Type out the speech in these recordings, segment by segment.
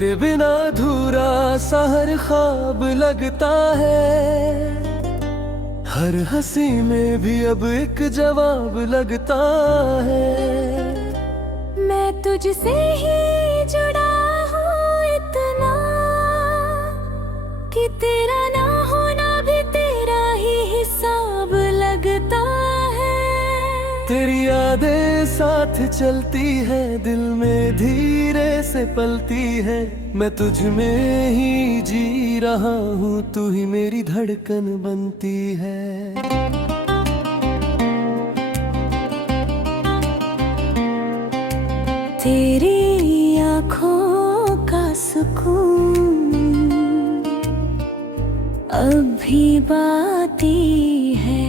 तेरे बिना अधूरा सा हर ख्वाब लगता है, हर हंसी में भी अब एक जवाब लगता है। मैं तुझसे ही जुड़ा हूँ इतना कि तेरा ना होना भी तेरा ही हिसाब लगता है। तेरी यादें साथ चलती है, दिल में धीरे से पलती है। मैं तुझ में ही जी रहा हूँ, तू ही मेरी धड़कन बनती है। तेरी आँखों का सुकून अब भी बाती है,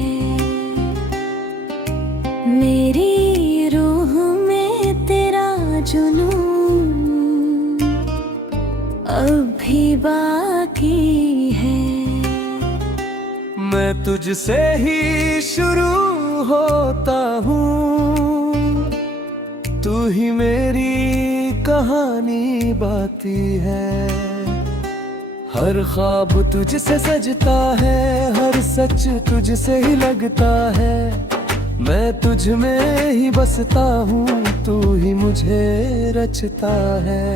मेरी रूह में तेरा जुनून अब भी बाकी है। मैं तुझसे ही शुरू होता हूँ, तू ही मेरी कहानी बाती है। हर ख्वाब तुझसे सजता है, हर सच तुझसे ही लगता है। मैं तुझ में ही बसता हूँ, तू ही मुझे रचता है।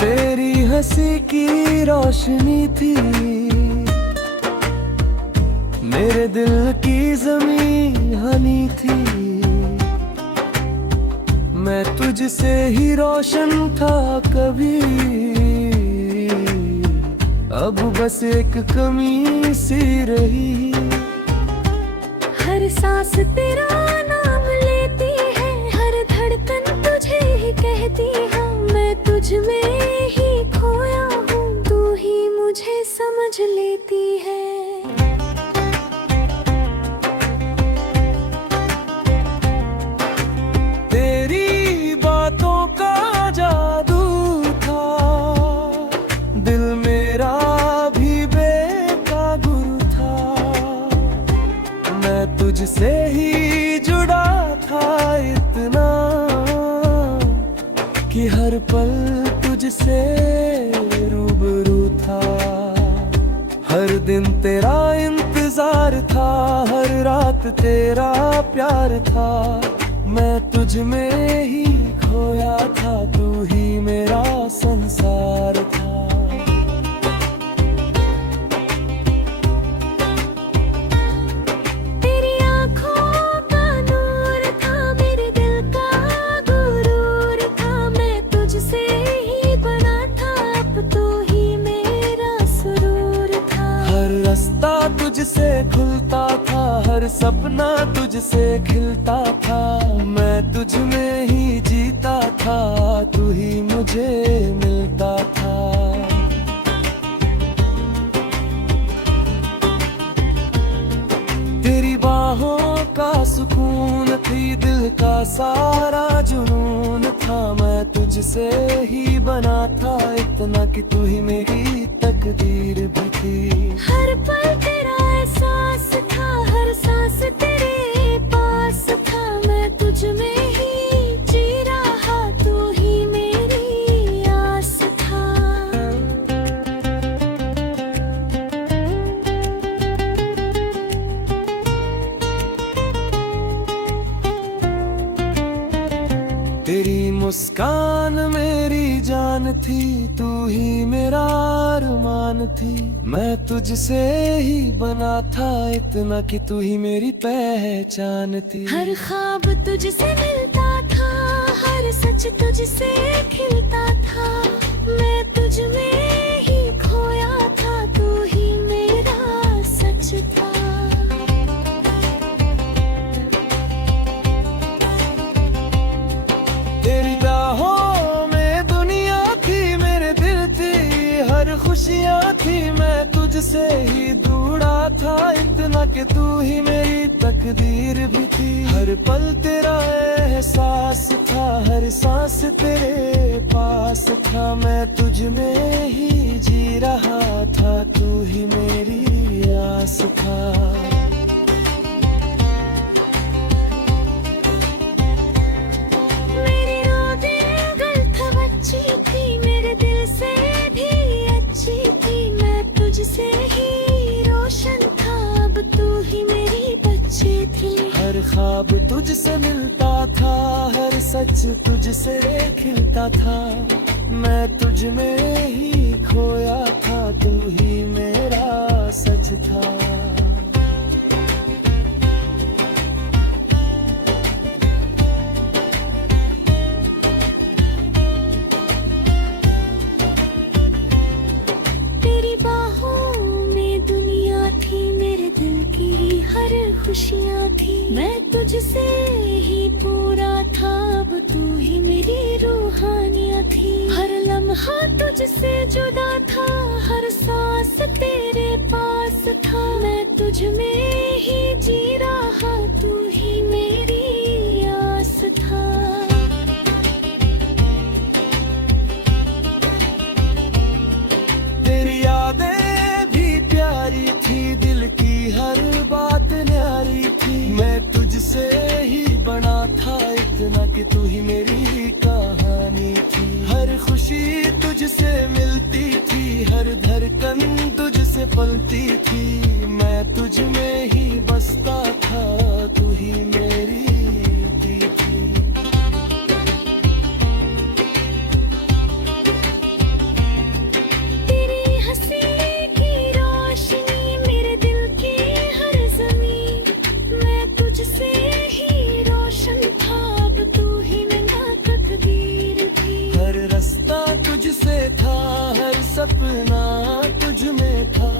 तेरी हंसी की रोशनी थी, मेरे दिल की ज़मीं हनी थी। मैं तुझसे ही रोशन था कभी, अब बस एक कमी सी रही। हर सांस तेरा नाम लेती है, हर धड़कन तुझे ही कहती है। मैं तुझ में ही खोया हूँ, तू ही मुझे समझ लेती है। तेरी बातों का जादू था, दिल मेरा भी बेकाबू था। मैं तुझसे ही जुड़ा था इतना कि हर पल तुझसे रूबरू था। हर दिन तेरा इंतजार था, हर रात तेरा प्यार था। मैं तुझ में ही खोया था, तू ही मेरा संसार था। तेरी आँखों का नूर था, मेरे दिल का गुरूर था। मैं तुझसे ही बना था, अब तू ही मेरा सुरूर था। हर रास्ता तुझसे खुलता था, हर सपना तुझसे खिलता था। मैं तुझ में ही जीता था, तू ही मुझे मिलता था। तेरी बाहों का सुकून थी, दिल का सारा जुनून था। मैं तुझसे ही बना था इतना कि तू ही मेरी तकदीर भी थी। हर पल तेरा एहसास था, हर सांस तेरे पास था। मैं तुझ में ही जी रहा, तू ही मेरी आस था। तेरी मुस्कान मेरी जान थी, तू ही मेरा अरमान थी। मैं तुझसे ही बना था इतना कि तू ही मेरी पहचान थी। हर ख्वाब तुझसे मिलता था, हर सच तुझसे खिलता था। मैं तुझ में ही खोया था, तू ही मेरा सच था। तेरी बाहों में दुनिया थी, मेरे दिल थी हर खुशियाँ थी। मैं तुझसे ही जुड़ा था इतना कि तू ही मेरी तकदीर भी थी। हर पल तेरा एहसास था, हर सांस तेरे पास था। मैं तुझ में ही जी रहा था, तू ही मेरी आस था। ख्वाब तुझसे मिलता था, हर सच तुझसे खिलता था। मैं तुझ में ही खोया था, तू ही मेरा सच था। तेरी बाहों में दुनिया थी, मेरे दिल की हर खुशियाँ थी। मैं तुझसे ही पूरा था, अब तू ही मेरी रूहानियाँ थी। हर लम्हा तुझसे जुदा था, हर सांस तेरे पास था। मैं तुझ में ही जी रहा, तू ही मेरी आस था। तेरी यादें भी प्यारी थी, दिल की हर बात न्यारी थी। मैं तुझसे ही बना था इतना कि तू ही मेरी कहानी थी। हर खुशी तुझसे मिलती थी, हर धड़कन तुझसे पलती थी। मैं तुझ में ही बसता था, तू ही मेरी दी थी। तेरी हंसी की रोशनी, मेरे दिल की हर ज़मीं। मैं तुझसे ही रोशन था, अब तू ही मेरा तकदीर थी। हर रास्ता तुझसे था, हर सपना तुझ में था।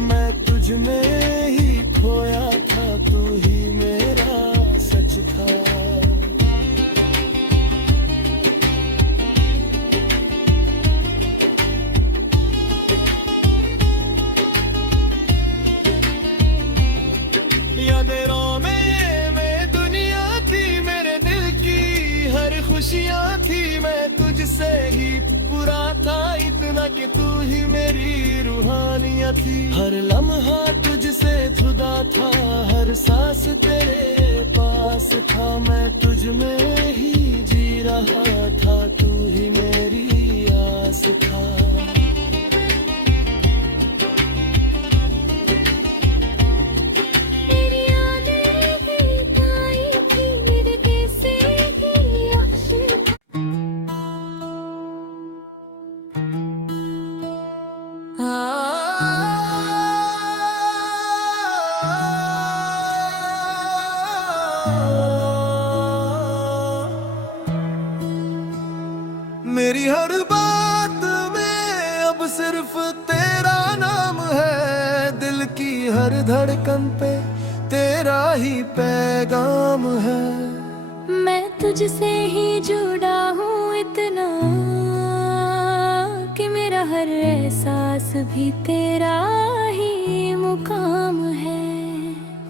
मैं तुझ में ही खोया था, तू ही मेरा सच था। यादें में दुनिया थी, मेरे दिल की हर खुशियाँ थी। मैं तुझसे ही पूरा था इतना कि तू ही मेरी रूहानियाँ थी। हर लम्हा तुझसे जुदा था, हर सांस तेरे पास था। मैं तुझ में ही जी रहा था, तू ही मेरी आस था। तेरी यादें भी आई थी, मेरे कैसे की आशिक। मेरी हर बात में अब सिर्फ तेरा नाम है, दिल की हर धड़कन पे तेरा ही पैगाम है। मैं तुझसे ही जुड़ा हूँ इतना कि मेरा हर एहसास भी तेरा ही मुकाम है।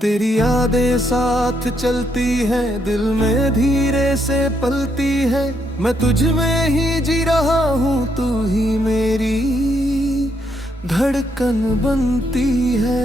तेरी यादें साथ चलती हैं, दिल में धीरे से पलती है। मैं तुझ में ही जी रहा हूँ, तू ही मेरी धड़कन बनती है।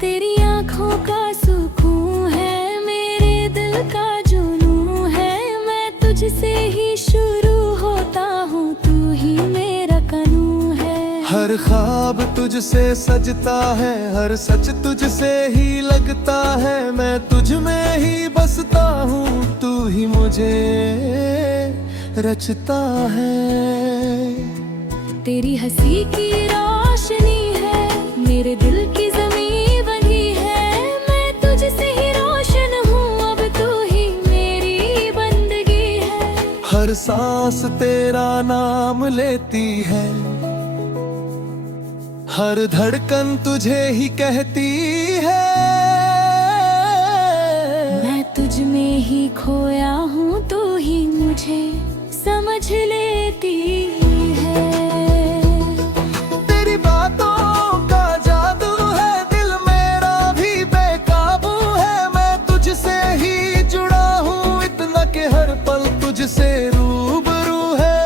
तेरी आँखों का सुकून है, मेरे दिल का जुनून है। मैं तुझसे ही शुरू होता हूँ, तू ही मेरा कानून है। हर ख्वाब तुझसे सजता है, हर सच तुझसे ही लगता है। मैं तुझ में ही बसता हूँ, तू ही मुझे रचता है। तेरी हंसी की रोशनी है, मेरे दिल की ज़मीं बनी है। मैं तुझसे ही रोशन हूँ, अब तू ही मेरी बंदगी है। हर सांस तेरा नाम लेती है, हर धड़कन तुझे ही कहती है। मैं तुझ में ही खोया हूँ, तू ही मुझे समझ लेती है। तेरी बातों का जादू है, दिल मेरा भी बेकाबू है। मैं तुझसे ही जुड़ा हूँ इतना कि हर पल तुझसे रूबरू है।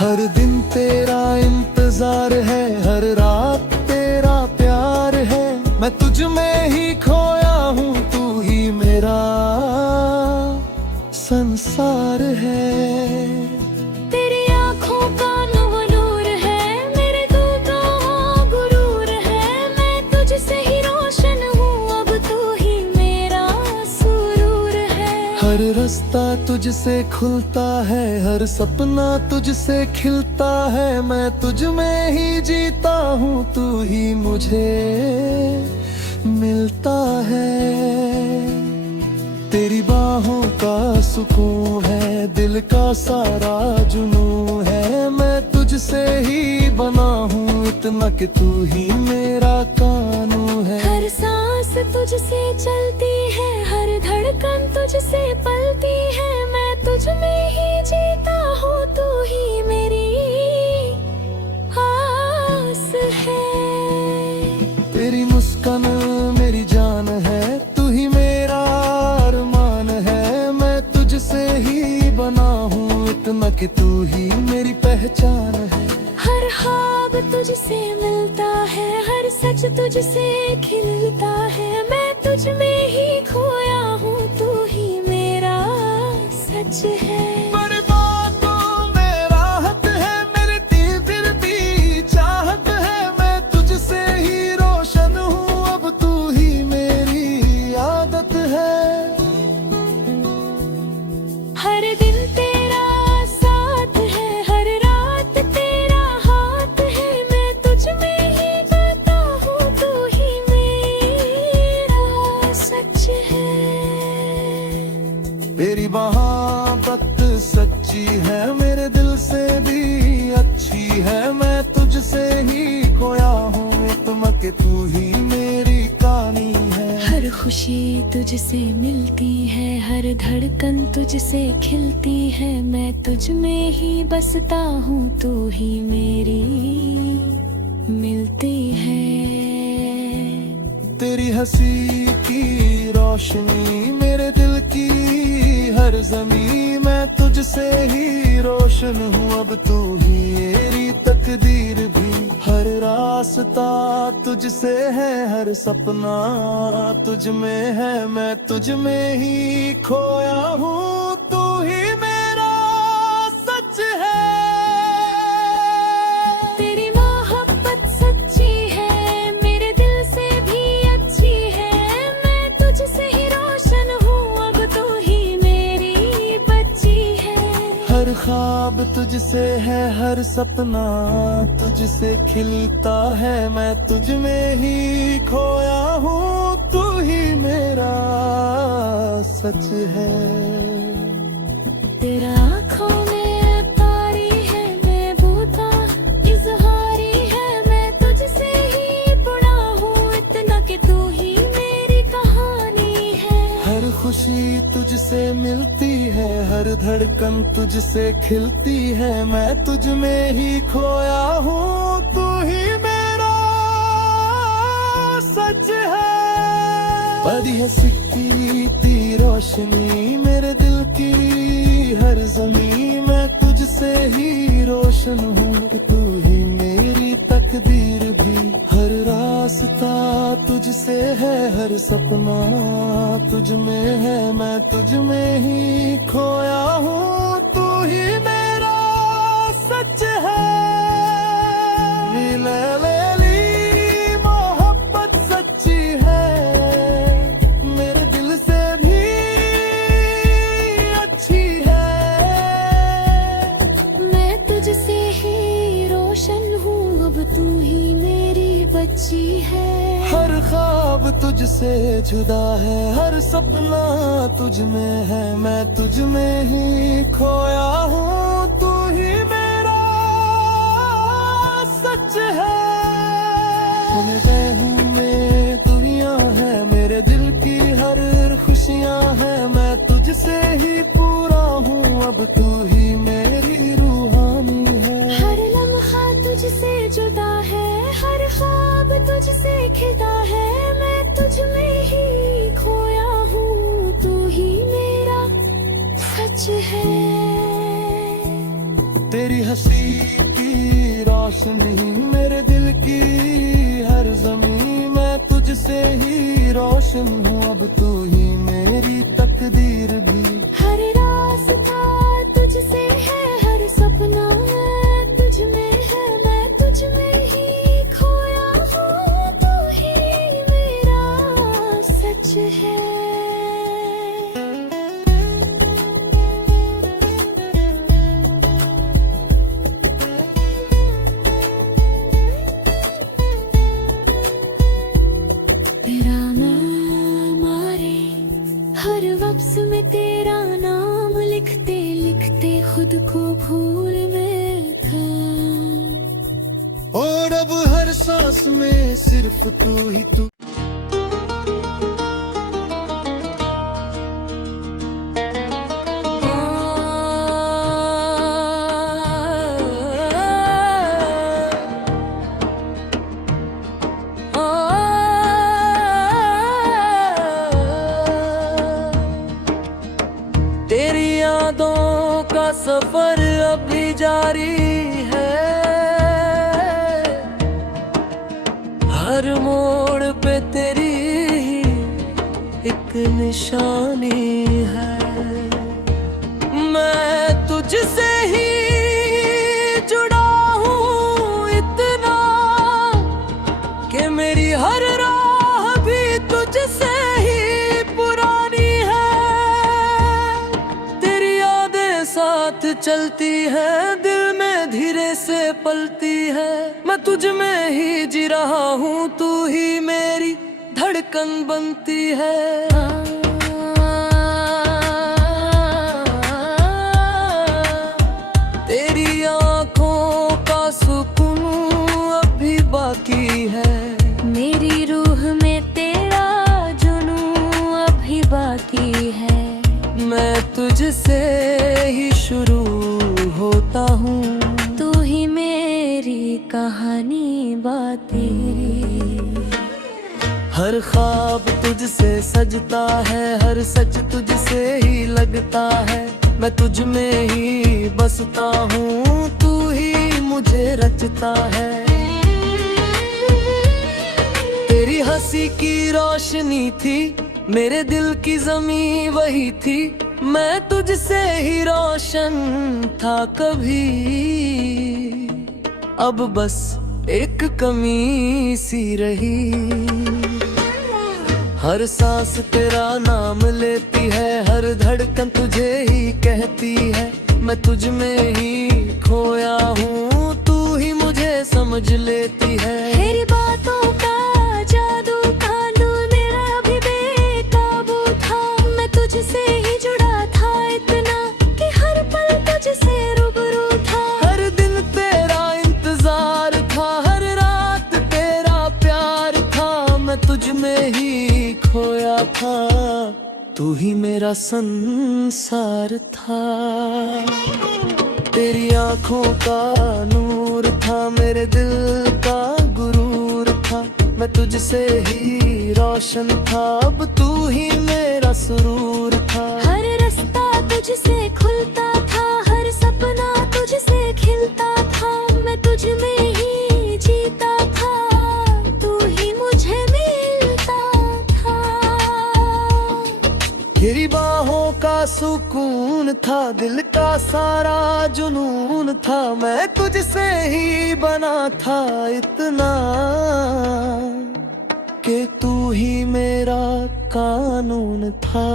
हर दिन तेरा इंतजार है, हर रात तेरा प्यार है। मैं तुझ में ही खोया हूँ, तू ही मेरा संसार है। तेरी आँखों का वो नूर हर रास्ता तुझसे खुलता है, हर सपना तुझसे खिलता है। मैं तुझ में ही जीता हूँ, तू ही मुझे मिलता है। तेरी बाहों का सुकून है, दिल का सारा जुनून है। मैं तुझसे ही बना हूँ, इतना कि तू ही मेरा कानून है। हर सांस तुझसे चलती है, हर धड़कन तुझसे पलती है। मैं तुझ में ही जीता हूँ, तू ही मेरी आस है। तेरी मुस्कान मेरी जान है, तू ही मेरा अरमान है। मैं तुझसे ही बना हूँ, इतना कि तू ही मेरी पहचान है। हर ख्वाब तुझसे मिलता है, हर सच तुझसे खिलता है। मैं तुझ में ही खोया हूँ, तू ही मेरा सच है। बड़ी बातों में राहत है, मेरे दिल फिर भी चाहत है। मैं तुझसे ही रोशन हूँ, अब तू ही मेरी आदत है। हर दिन तेरा साथ है, हर रात तेरा हाथ है। मैं तुझ में ही गाता हूँ, तू ही मेरा सच है। तेरी मोहब्बत सच्ची है, मेरे दिल से भी अच्छी है। मैं तुझसे ही खोया हूँ, इतना कि तू ही मेरी कहानी है। हर खुशी तुझसे मिलती है, हर धड़कन तुझसे खिलती है। मैं तुझ में ही बसता हूँ, तू ही मेरी मिलती है। तेरी हंसी की रोशनी मेरे दिल की हर जमी। मैं तुझसे ही रोशन हूँ, अब तू ही मेरी तकदीर भी। हर रास्ता तुझसे है, हर सपना तुझ में है। मैं तुझ में ही खोया हूँ, तू ही मेरा सच है। तेरी मोहब्बत सच्ची है, मेरे दिल से भी अच्छी है। मैं तुझसे ही रोशन हूँ, अब तू ही मेरी बच्ची है। हर ख्वाब तुझसे है, हर सपना तुझसे खिलता है। मैं तुझ में ही खोया हूँ, तू ही मेरा सच है। तेरा आँखों में तारी है, मैं बूता इजहारी है। मैं तुझसे ही पढ़ा हूँ, इतना कि तू ही मेरी कहानी है। हर खुशी तुझसे मिलती है, हर धड़कन तुझसे खिलती है। मैं तुझ में ही खोया हूँ, तू ही मेरा सच है। बड़ी है सिकती रोशनी मेरे दिल की हर जमी। मैं तुझसे ही रोशन हूँ, कि तू ही मेरी तकदीर भी। हर रास्ता तुझसे है, हर सपना तुझ में है। मैं तुझ में ही खोया हूँ, तू ही मेरा सच है। ली मोहब्बत सच्ची है, मेरे दिल से भी अच्छी है। मैं तुझसे ही रोशन हूँ, अब तू ही मेरी बच्ची है। हर ख्वाब तुझसे जुदा है, हर सपना तुझ में है। मैं तुझ में ही खोया हूँ, तू ही मेरा सच है। सुन गए हूँ मैं दुनिया है, मेरे दिल की हर खुशियाँ हैं। मैं तुझसे ही पूरा हूँ, अब तू ही मेरी रूहानी है। हर लम्हा तुझसे जुदा है, हर ख्वाब तुझसे खिदा है। मैं तुझ में ही खोया हूँ, तू ही मेरा सच है। तेरी हंसी की रोशनी मेरे दिल की हर जमी। मैं तुझसे ही रोशन हूँ, अब तू ही मेरी तकदीर भी। हर रास्ता तुझसे है, हर सपना तुझ में है। मैं तुझ में ही खोया हूँ, तू ही मेरा सच है। लफ्ज में तेरा नाम लिखते लिखते खुद को भूल में था। और अब हर सांस में सिर्फ तू ही तू। तेरी यादों का सफर अभी जारी है, हर मोड़ पे तेरी ही एक निशानी है। मैं तुझसे ही जुड़ा हूँ इतना कि मेरी हर राह भी तुझसे ही पुरानी है। तेरी यादें साथ चलती है, दिल में धीरे से पलती है। मैं तुझ में ही जी रहा हूँ, तू ही मेरी धड़कन बनती है। तेरी आँखों का सुकून अभी बाकी है, मेरी रूह में तेरा जुनून अभी बाकी है। मैं तुझसे ही शुरू होता हूँ, तू ही मेरी कहानी बातें। हर ख्वाब तुझसे सजता है, हर सच तुझसे ही लगता है। मैं तुझ में ही बसता हूँ, तू ही मुझे रचता है। तेरी हंसी की रोशनी थी, मेरे दिल की ज़मीं वही थी। मैं तुझसे ही रोशन था कभी, अब बस एक कमी सी रही। हर सांस तेरा नाम लेती है, हर धड़कन तुझे ही कहती है। मैं तुझ में ही खोया हूँ, तू ही मुझे समझ लेती है। तेरी बातों का जादू था, दिल मेरा भी बेकाबू था। मैं तुझसे ही जुड़ा था इतना कि हर पल तुझसे रूबरू था। हर दिन तेरा इंतजार था, हर रात तेरा प्यार था। मैं तुझ में ही खोया था, तू ही मेरा संसार था। तेरी आँखों का नूर था, मेरे दिल का गुरूर था। मैं तुझसे ही रोशन था, अब तू ही मेरा सुरूर था। हर रास्ता तुझसे खुलता था, हर सपना तुझसे खिलता था। मैं तुझ में ही जीता था, तू ही मुझे मिलता था। तेरी बाहों का सुकून था, दिल का सारा जुनून था। मैं तुझसे ही बना था इतना कि तू ही मेरा कानून था।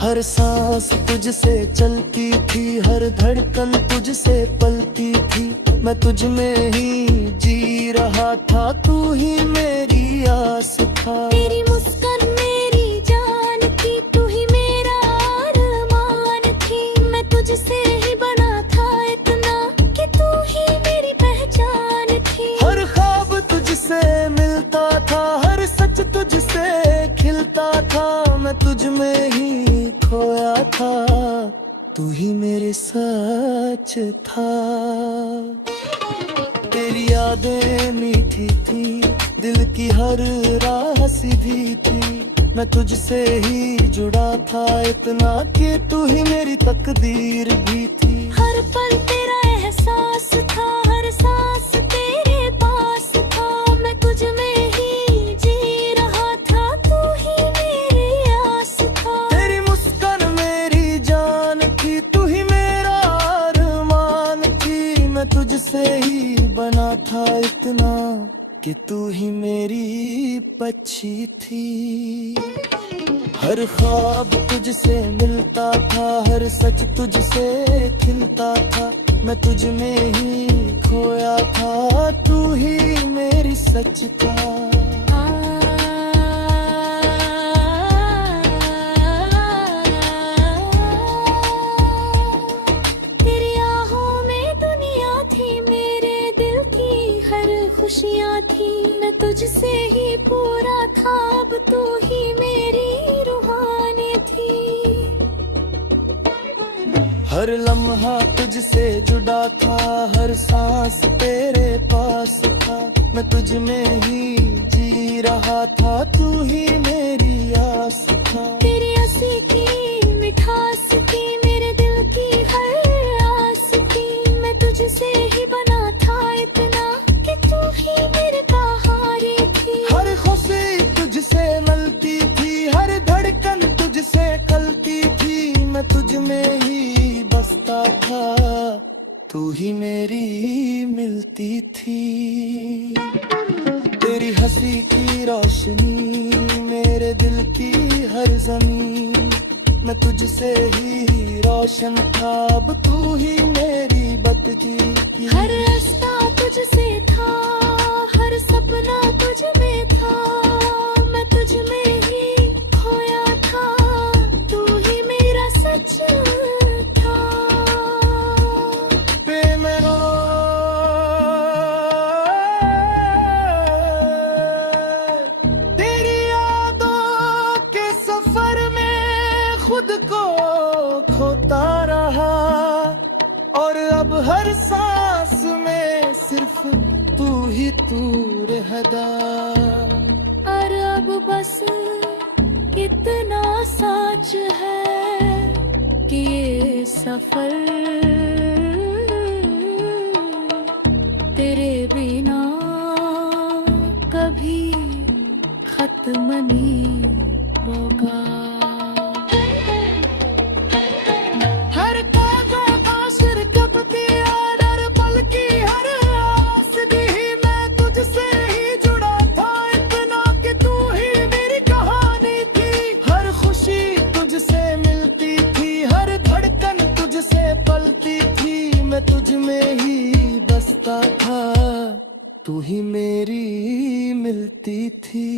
हर सांस तुझसे चलती थी, हर धड़कन तुझसे पलती थी। मैं तुझ में ही जी रहा था, तू ही मेरी आस था। तेरी मुस्कान मेरी जान थी, तू ही मेरा अरमान थी। मैं तुझसे ही बना था इतना कि तू ही मेरी पहचान थी। हर ख्वाब तुझसे मिलता था, हर सच तुझसे खिलता था। मैं तुझ में ही खोया था, तू ही मेरे सच था। तेरी यादें मीठी थी, दिल की हर राह सीधी थी। मैं तुझसे ही जुड़ा था इतना कि तू ही मेरी तकदीर भी थी। हर पल तेरा एहसास था, हर सांस तेरे पास था। मैं तुझ में ही जी रहा था, तू ही मेरी आस था। तेरी मुस्कान मेरी जान थी, तू ही मेरा अरमान थी। मैं तुझसे ही बना था इतना कि तू ही मेरी पक्षी थी। हर ख्वाब तुझसे मिलता था, हर सच तुझसे खिलता था। मैं तुझ में ही खोया था, तू ही मेरी सच था। तुझसे ही पूरा था, अब तू ही मेरी रूहानी थी। हर लम्हा तुझसे जुड़ा था, हर सांस तेरे पास था, मैं तुझ में ही जी रहा था, तू ही मेरी आस था। तेरी हंसी की मिठास थी, मेरे दिल की हर आस थी, मैं तुझसे ही बना था इतना कि तू ही मेरे बहारी थी। हर खुशी तुझसे मिलती थी, हर धड़कन तुझसे कलती थी, मैं तुझ में ही बसता था, तू ही मेरी मिलती थी। तेरी हंसी की रोशनी, मेरे दिल की हर जमीन, मैं तुझसे ही रोशन था, अब तू ही मेरी बत्ती थी। हर रास्ता तुझसे था, हर सपना तुझ में था, मैं तुझ में ही खोया था, तू ही मेरा सच था। तेरी यादों के सफर में खुद को खोता रहा, और अब हर सांस में सिर्फ तू ही तू रहदा। और अब बस इतना सच है कि ये सफर तेरे बिना कभी खत्म नहीं होगा। हर ताजा का शिरकत दिया, हर पल की हर आस दी, मैं तुझसे ही जुड़ा था इतना कि तू ही मेरी कहानी थी। हर खुशी तुझसे मिलती थी, हर धड़कन तुझसे पलती थी, मैं तुझ में ही बसता था, तू ही मेरी मिलती थी।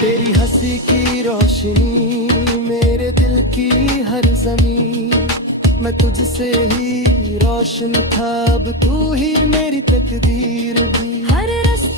तेरी हंसी की रोशनी, मेरे दिल की हर जमीन, मैं तुझसे ही रोशन था, अब तू ही मेरी तकदीर भी। हर रास्ता